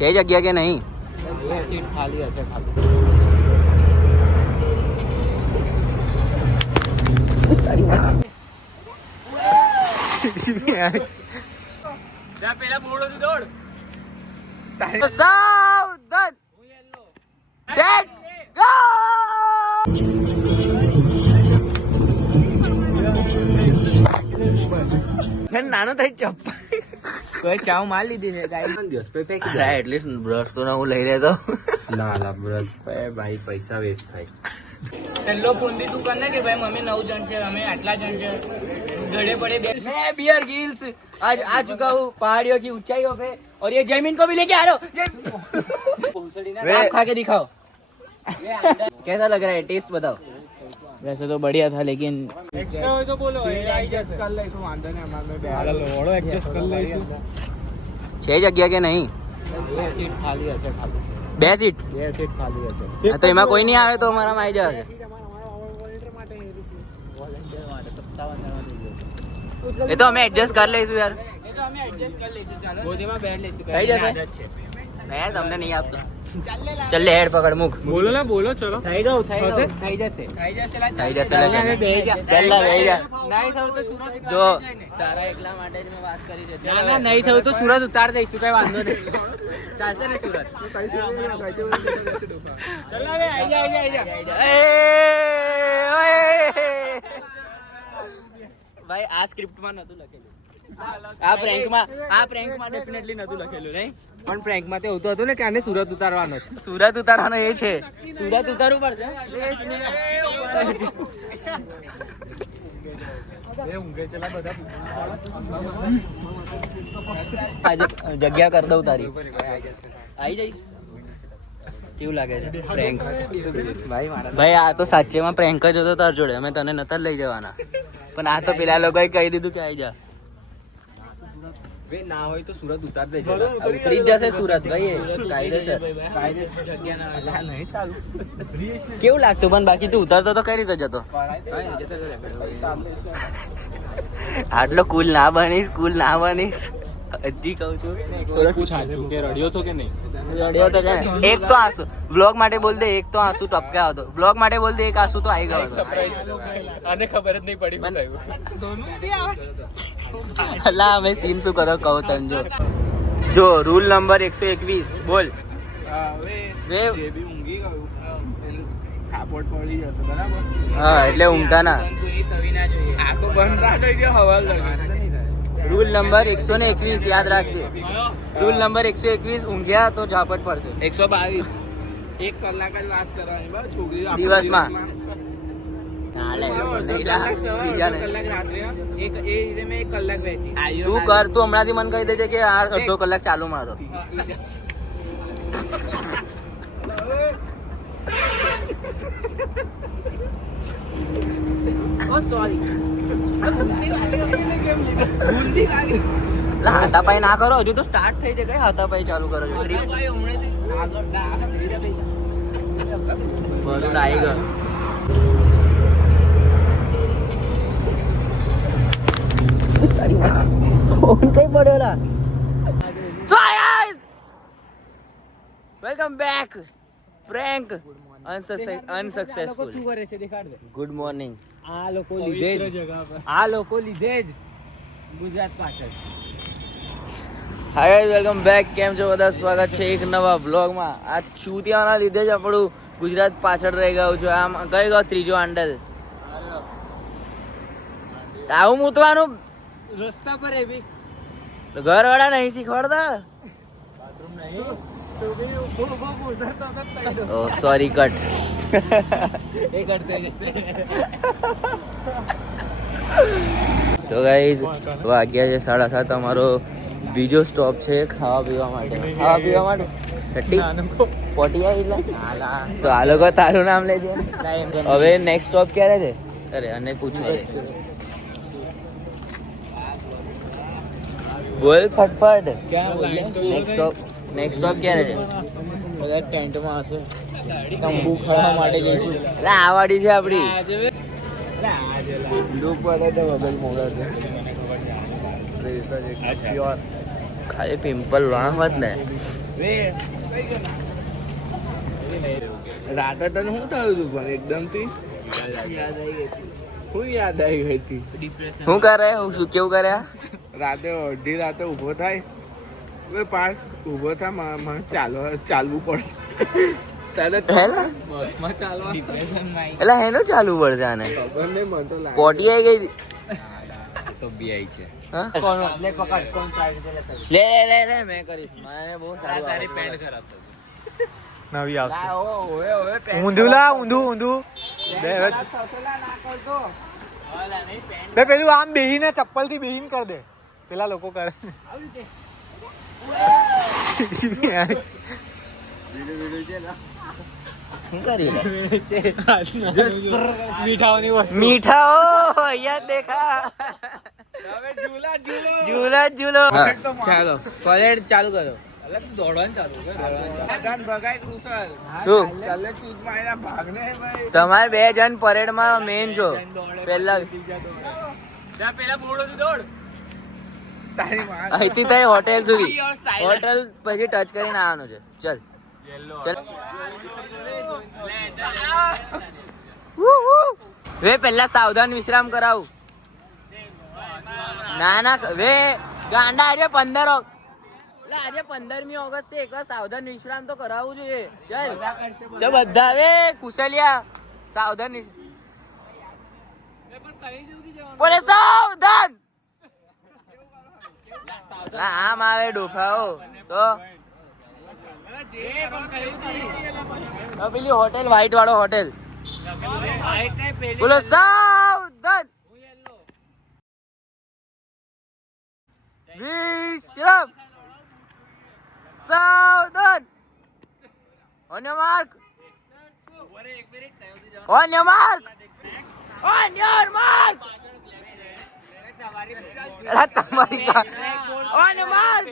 છે જગ્યા કે નહીં? सीट खाली हशे खाली પેલા બોર્ડ હતી દોડ. સાવધાન સેટ ગો. નાનો થઈ ચપ્પા कोई चाव मार ली थी દિવસ પે ફેંકી દે એટલીસ્ટ બ્રશ તો હું લઈ લેતો. ના બ્રશ ભાઈ પૈસા વેસ્ટ થાય. હેલો પૂંડી તું કરને કે ભાઈ અમે 9 जन છે અમે આટલા जन છે गड़े पड़े मैं बियर गिल्स आज आ चुका हूँ पहाड़ियों की ऊंचाइयों पे और ये जमीन को भी लेके आ रहा हूँ आप खा के दिखाओ कैसा लग रहा है टेस्ट बताओ. वैसे तो बढ़िया था लेकिन એક્સ્ટ્રા હોય તો બોલો એડજસ્ટ કરી લઈશું વાંધો નહીં અમારે બે એડજસ્ટ કરી લઈશું. છે જગ્યા કે નહીં? બે सीट खाली हशे खाली 2 સીટ. બે सीट खाली हशे તો એમાં કોઈ નહીં આવે તો અમારામાં આવી જશે. એ તો અમે એડજસ્ટ કરી લઈશું યાર. ये तो हमें एडजस्ट कर लेશું ચાલો ગોદીમાં બેડ લઈશું. થઈ જશે મેં તમને નહીં આપતો. ચાલ લે હેડ પકડ મુક. બોલો ના બોલો ચલો. થઈ ગયું થઈ હશે? ગયું થઈ જશે થઈ જશે લે ચાલ. બેહી જા ચાલ લા બેહી જા. નહીં થયું તો સુરત જો તારા એકલા માટે જ મેં વાત કરી છે ના ના નહીં થયું તો સુરત ઉતાર દઈશું કઈ વાંધો નહીં ચાલશે ને સુરત ચાલ હવે આઈ જા એ ઓય ભાઈ આ સ્ક્રિપ્ટમાં નતું લખેલું. આ પ્રેન્કમાં ડેફિનેટલી નતું લખેલું નહીં. પણ પ્રેન્ક માં તો એવું તો હતું ને કે આને સુરત ઉતારવાનો છે સુરત ઉતારવાનો એ છે. સુરત ઉતારવું પડશે. જગ્યા કરી દઉં તારી. આવી જઈશ. કેવું લાગે છે પ્રેન્ક? ભાઈ આ તો સાચેમાં પ્રેન્ક જ હતો તાર જોડે. અમે તને નતા લઈ જવાના પણ આ તો પેલા લોકોએ કહી દીધું કે આવી જા. ના હોય તો સુરત ઉતાર દેજો. ઉતરી જ જશે સુરત ભાઈ. કાયદેસર નહીં ચાલુ. કેવું લાગતું પણ બાકી તું ઉતારતો તો કઈ રીતે જતો? આટલો કુલ ના બનીશ હજી કહું છું. પૂછાયું કે રડ્યો તો કે નહીં? રડ્યો તો છે ને. એક તો આંસુ બ્લોગ માટે બોલ દે. એક તો આંસુ ટપકા હતો બ્લોગ માટે બોલ દે. એક આંસુ તો આવી ગયો હતો. આને ખબર જ નહીં પડી અલા અમે સીન શું કરો કહો તને. જો રૂલ નંબર 121 બોલ. જે બી ઊંઘી ગયું ખાપોટ પડી જશે બરાબર. હા એટલે ઊંઘતા ના. આખો બંધ રાખી દે હવા લાગે. રૂલ નંબર 121 યાદ રાખજે. રૂલ નંબર 121 ઊંઘ્યા તો ઝાપટ પડશે 122 1 કલાક જ વાત કરવાની બરાબર છોકરી દિવસમાં. કલાક રાત્રે એક એ રીતે મેં 1 કલાક વેચી તું કર. તું હમણાંથી મને કહી દેજે કે આ અડધો કલાક ચાલુ મારો. ઓ સોરી હાથાપાઈ ના કરો. હજુ તો સ્ટાર્ટ થઈ છે. કઈ હાથાપાઈ ચાલુ કરો છો? બધું આવી ગયું. ફોન કઈ પડ્યો લા. Welcome back. Prank unsuccessful. શું કરે છે દેખાડ દે. Good morning. આ લોકો લીધે જ ગુજરાત પાછળ. Hi guys welcome back. કેમ છો બધા? સ્વાગત છે એક નવા બ્લોગમાં. આ ચૂતિયાના લીધે જ આપણું ગુજરાત પાછળ રહી ગયું છે. આમ કઈ ગયો ત્રીજો હાંડલ. આવું મૂતવાનું રસ્તા પર એ બી ઘર વાળા નહીં શીખવાડતા. ઓ સોરી કટ. એ કરતે જશે. તો ગાઈઝ વાગ્યા છે 7:30. અમારો બીજો સ્ટોપ છે ખાવા પીવા માટે. પોટી આવી તો આ લોકો તારું નામ લેજે. હવે નેક્સ્ટ સ્ટોપ ક્યારે છે? અરે અને પૂછવા દે. બોલ ફટફટ. નેક્સ્ટ સ્ટોપ ક્યારે છે? બધા ટેન્ટમાં હશે. તંબુ ખડવા માટે જઈશું. એટલે આ વાડી છે આપડી. ખાલી પિમ્પલ વાળવા જ ને. રાતે તને શું થયું હતું પણ એકદમ થી શું યાદ આવી ગઈ હતી? શું કરે શું કેવું કરે રાતે અડધી રાતે ઊભો થાય હવે પાસ ઊભો થા મને ચાલવું પડશે તારે એટલે હેનું ચાલુ પડશે આને ખબર નહીં મને તો લાગે પોટી આવી ગઈ તો બીઆઈ છે હા? લે પકડ કોણ સાઈડ લે લે લે લે મેં કરીશ મને બહુ સારું તારી આવડે. પેન્ટ ખરાબ નવી આવશે લા, ઓવે, ઓવે, પેન્ટ ઊંધું લા ઊંધું બે ખરાબ થશે લા, ના કરતો. બે પેલું આમ બેહીને ચપ્પલ થી બેહીને કર દે પેલા લોકો કરે શું કરી લે? મીઠાઓની વસ્તુ મીઠા ઓ અહીંયા દેખા હવે ઝૂલા, ઝૂલો. ઝૂલા જ ઝૂલો ચાલો પરેડ ચાલુ કરો આગાન ભગાય કુશલ. શું ચાલે ચૂત માર્યા ભાગને ભાઈ. તમારે 2 જણ પરેડમાં મેન છો પેલા તારી માં અહીંથી થઈ હોટેલ સુધી હોટેલ પછી ટચ કરીને આવવાનું છે ચલ ચલ વૂ, વૂ. વે પેલા સાવધાન વિશ્રામ કરાવું ના ના વે ગાંડા આજે 15 આજે 15મી ઓગસ્ટ છે એક વાર સાવધાન વિશ્રામ તો કરાવવું જોઈએ ચલ ચલ બધા વે કુશલિયા સાવધાન બોલે સાવધાન આમ આવે ડોફાઓ તો પેલી હોટેલ વ્હાઈટ વાળો હોટેલ બોલો સાવધાન વિશ્રામ સાવધાન on your mark on your mark on your mark તમારી ઓન યોર માર્ક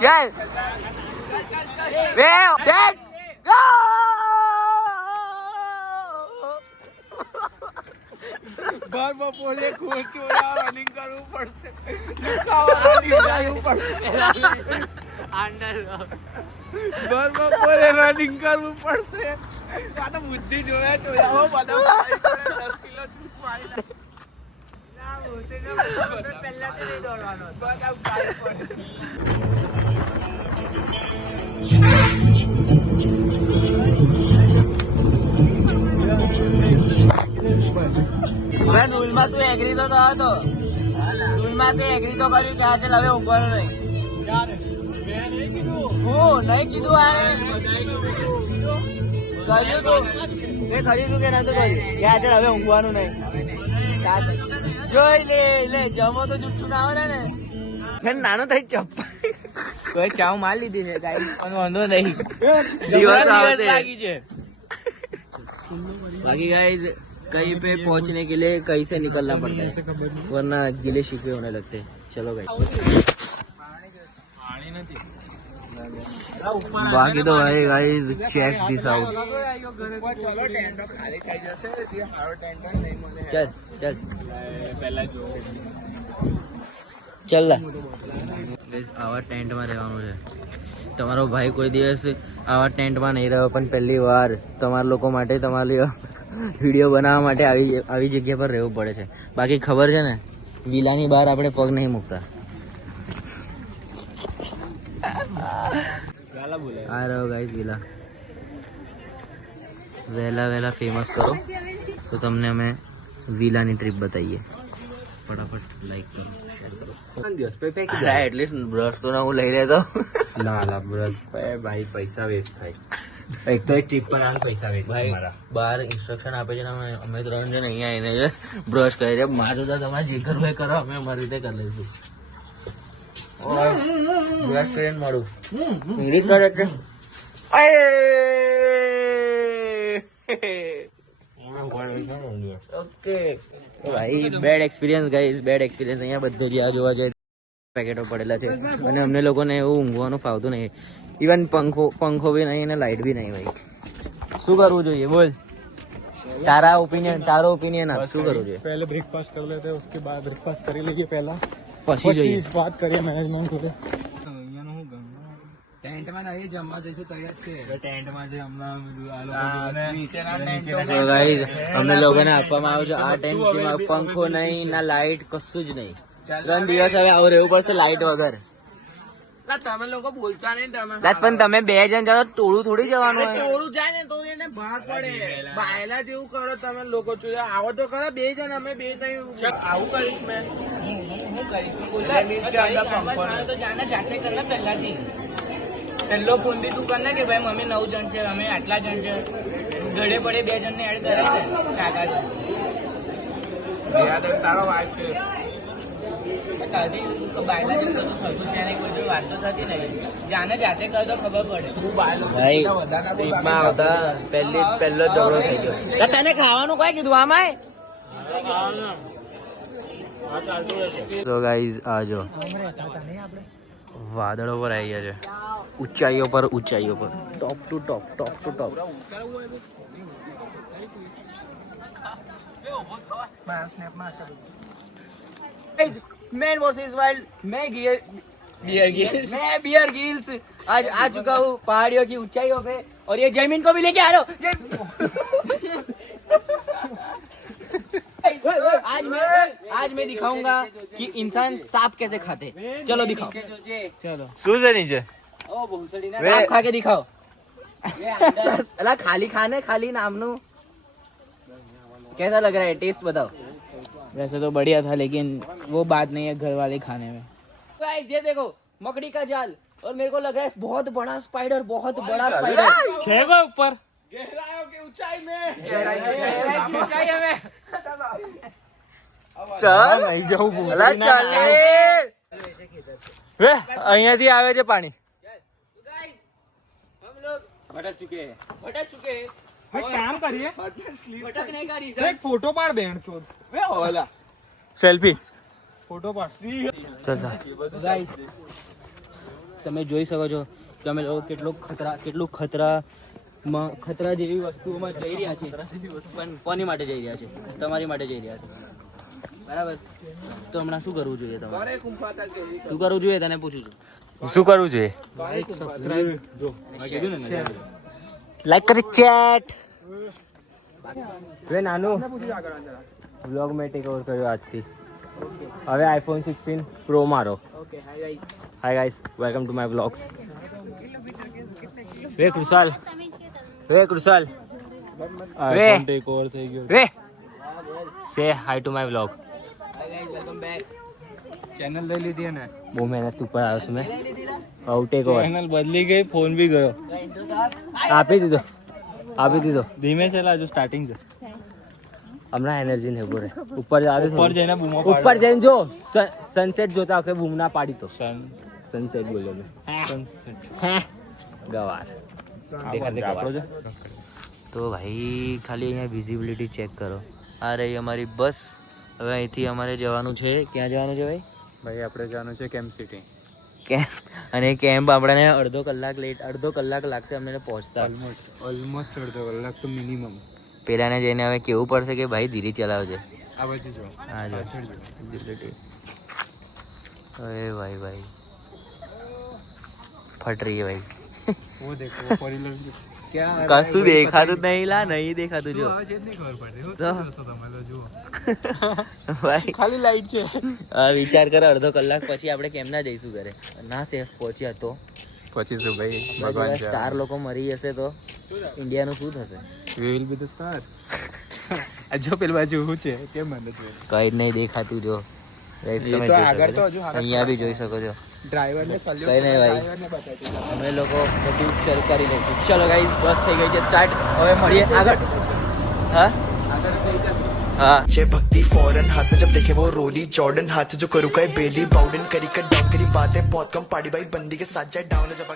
ચલ વે સેટ ગો ઘર બપોરે ખોચોડા રનિંગ કરવું પડશે ખાવાનું જાવું પડશે ઘર બપોરે રનિંગ કરવું પડશે આ તો બુદ્ધિ જોયા ચોયાઓ બધા ભાઈ જોડે 10 કિલો છૂટું આવી ના હોતે ને પહેલા તો નહીં દોડવાનો બધા ભાઈ પડે રૂલમાં તું એગ્રી તો થયો તો રૂલમાં તે એગ્રી તો કર્યું કે આજે હવે ઊંઘવાનું નહીં હું નહીં કીધું આને કર્યું તું મેં કર્યું તું કે નતું કર્યું કે આજે હવે ઊંઘવાનું નહીં જોઈ લે જમો તો જુઠ્ઠું ના આવે ને નાનો થઈ ચપ્પલ કોઈ ચાવ માર લીધી છે ગાઈસ પણ વાંધો નહીં દિવસ આવશે લાગી છે बाकी गाइस कहीं पे पहुंचने के लिए कहीं से निकलना पड़ता है वरना गिले शिकवे होने लगते हैं चलो गाइस बाकी तो भाई गाइस चेक दिस आउट ચલો ટેન્ટો ખાલી થઈ જશે જે હારો ટેન્ટો નહીં મળે चल चल પહેલા જો चल गाइस આવા ટેન્ટમાં રહેવાનું છે તમારો ભાઈ કોઈ દિવસ આવા ટેન્ટમાં નહીં રહ્યો પણ પહેલી વાર તમારા લોકો માટે તમારી વિડીયો બનાવવા માટે આવી જગ્યા પર રહેવું પડે છે બાકી ખબર છે ને વિલાની બહાર આપણે પગ નહીં મૂકતા આ રહ્યો ગાઈસ વિલા વહેલા ફેમસ કરો તો તમને અમે વિલાની ટ્રીપ બતાવીએ ફટાફટ લાઈક કરો શેર કરો એટલીસ્ટ બ્રશ તો ના હું લઈ લેતો ના બ્રશ ભાઈ પૈસા વેસ્ટ થાય એક તો એક ટ્રીપ પર આમ પૈસા વેસ્ટ ભાઈ મારા બહાર ઇન્સ્ટ્રક્શન આપે છે ને અમે 3 જણ અહીંયા આવીને છે બ્રશ કરે છે મારું તો તમારે જે કરવું એ કરો અમે અમારી રીતે કરી લઈશું બ્રશ કરીને મળું ઇંગ્લિશ કરે છે ઓકે ભાઈ bad experience guys bad experience અહીંયા બધે જ્યાં જોવા જાય પેકેટો પડેલા છે અને અમને લોકોને એવું ઊંઘવાનું ફાવતું નહીં ઇવન પંખો બી નહીં અને લાઇટ બી નહીં ભાઈ શું કરવું જોઈએ બોલ તારો ઓપિનિયન આપ શું કરવું જોઈએ पहले ब्रेकफास्ट कर लेते हैं उसके बाद ब्रेकफास्ट कर ही लीजिए पहला પછી જોઈએ बात करिए मैनेजमेंट को ટેન્ટમાં નહીં જમવા જઈશું તૈયાર છે ટેન્ટમાં જે હમણાં નીચેના તો ગાઈઝ અમને લોકોને આપવામાં આવ્યો છે આ ટેન્ટ જેમાં પંખો નહીં ના લાઈટ કશું જ નહીં 3 દિવસ હવે આવું રહેવું પડશે લાઈટ વગર. તમે લોકો બોલતા નહીં તમે પણ તમે 2 જણ જાઓ તો ટોળું થોડી જવાનું હોય. ટોળું જાય ને તો એને ભાગ પડે બાયલા જેવું કરો તમે લોકો આવો તો કરો 2 જણ અમે 2 નહીં આવું કરીશ મેં હું કરીશ બોલા તો જાને જાતે કરના પહેલાથી પહેલો ફોન બી તું કર ને કે ભાઈ મમ્મી 9 જણ છે અમે આટલા જણ છે ઘડે પડે 2 જણને એડ કરાવી દે કાકા તારો વાઈફ છે જાને જાતે કર તો ખબર પડે ભાઈ ટ્રીપમાં આવતા પહેલો ઝઘડો થઈ ગયો. તને ખાવાનું કોઈ કીધું આમાં? તો ગાઈઝ આ જો વાદળો પર આવી ગયા છે, ઊંચાઈઓ પર top to top. Man versus wild मैं बियर गिल्स आज आ चुका हूँ पहाड़ियों की ऊंचाइयों पे और ये जमीन को भी लेके आ रहा हूँ आज मैं दिखाऊंगा कि इंसान सांप कैसे खाते. चलो दिखाओ. चलो શું છે નીચે? सांप खा के दिखाओ. अला खाली नामनू कैसा लग रहा है? टेस्ट बताओ. वैसे तो बढ़िया था लेकिन वो बात नहीं है घर वाले खाने में. गाइस ये देखो मकड़ी का जाल और मेरे को लग रहा है बहुत बड़ा स्पाइडर છે કોઈ ઉપર गहराइयों की ऊंचाई में ચાલ નહીં જવું બહુ ચાલે વે અહીંયાથી આવે છે પાણી. हम लोग भटक चुके हैं એક કામ કરીએ भटकने का रीजन એક ફોટો પાડ બેન ચોદ ओला સેલ્ફી ફોટો પાડ. ચાલ गाइस તમે જોઈ શકો છો કે અમે લોકો કેટલું ખતરા જેવી વસ્તુઓમાં જઈ રહ્યા છે પણ કોની માટે જઈ રહ્યા છે? તમારી માટે જઈ રહ્યા છે બરાબર. તો હમણાં શું કરવું જોઈએ તમારે? શું કરવું જોઈએ તને પૂછું છું. શું કરવું જોઈએ? લાઈક કરી ચેટ. વે નાનું વ્લોગ મેં ટેક ઓવર કર્યો આજથી. હવે આઈફોન 16 પ્રો મારો. Hi guys, welcome to my vlogs. વે કૃષાલ આઈફોન ટેક ઓવર થઈ ગયો. We say hi to my vlog. Welcome back. Channel લઈ લીધી ને બહુ મહેનત ઉપર આવ્યો છું મેં. હાઉ ટેક ઓવર ચેનલ બદલી ગઈ, ફોન બી ગયો. આપી દીધો. ધીમે ચલા, જો સ્ટાર્ટિંગ છે. હમણાં એનર્જી નહીં બોલે. ઉપર જવા દે. ઉપર જઈને બૂમો ઉપર જઈને જો સનસેટ જોતા વખતે બૂમ ના પાડી તો સન સનસેટ બોલ્યો મેં. સનસેટ ગવાર આપણો છે. તો ભાઈ ખાલી અહીંયા વિઝિબિલિટી ચેક કરો. આ રહી અમારી બસ. હવે અહીંથી અમારે જવાનું છે. ક્યાં જવાનું છે ભાઈ? ભાઈ આપણે જવાનું છે કેમ્પ સિટી. કેમ્પ. અને કેમ્પ આપણને અડધો કલાક લાગશે અમને પહોંચતા. ઓલમોસ્ટ અડધો કલાક તો મિનિમમ. પેલાને જઈને હવે કેવું પડશે કે ભાઈ ધીરે ચલાવજે. આ બાજુ જો, હા જો પાછળ જો. વિઝિબિલિટી. અરે ભાઈ ફટ રહી है भाई. वो देखो वो परिलर क्या કશું દેખાતું જ નહીં. નહીં દેખાતું જો આવે છે જ નહીં ખબર પડતી. હું તો. જોશો તમે લો જુઓ. ભાઈ ખાલી લાઈટ છે. વિચાર કર અડધો કલાક પછી આપણે કેમ ના જઈશું ઘરે? ના સેફ પહોંચ્યા તો પછી શું ભાઈ, ભગવાન છે. સ્ટાર લોકો મરી જશે તો ઇન્ડિયાનું શું થશે? We will be the star. આ જો પેલી બાજુ શું છે કેમ મને તો કઈ જ નહીં દેખાતું જો. Guys, તમે તો જોઈ આગળ શકો તો છો. હજુ અહીંયા બી જોઈ શકો છો. ડ્રાઈવર ને કઈ નહીં ભાઈ, અમે લોકો બધું શરૂ કરી દઈશું. ચલો ગાઈસ, બસ થઈ ગઈ છે સ્ટાર્ટ. હવે મળીએ આગળ. હા जय भक्ति फौरन हाथ में जब देखे वो रोली जॉर्डन हाथ जो करू का बेली बाउडन करी कर डाउन करी बातें बहुत कम पाड़ी भाई बंदी के साथ जाए डाउन जब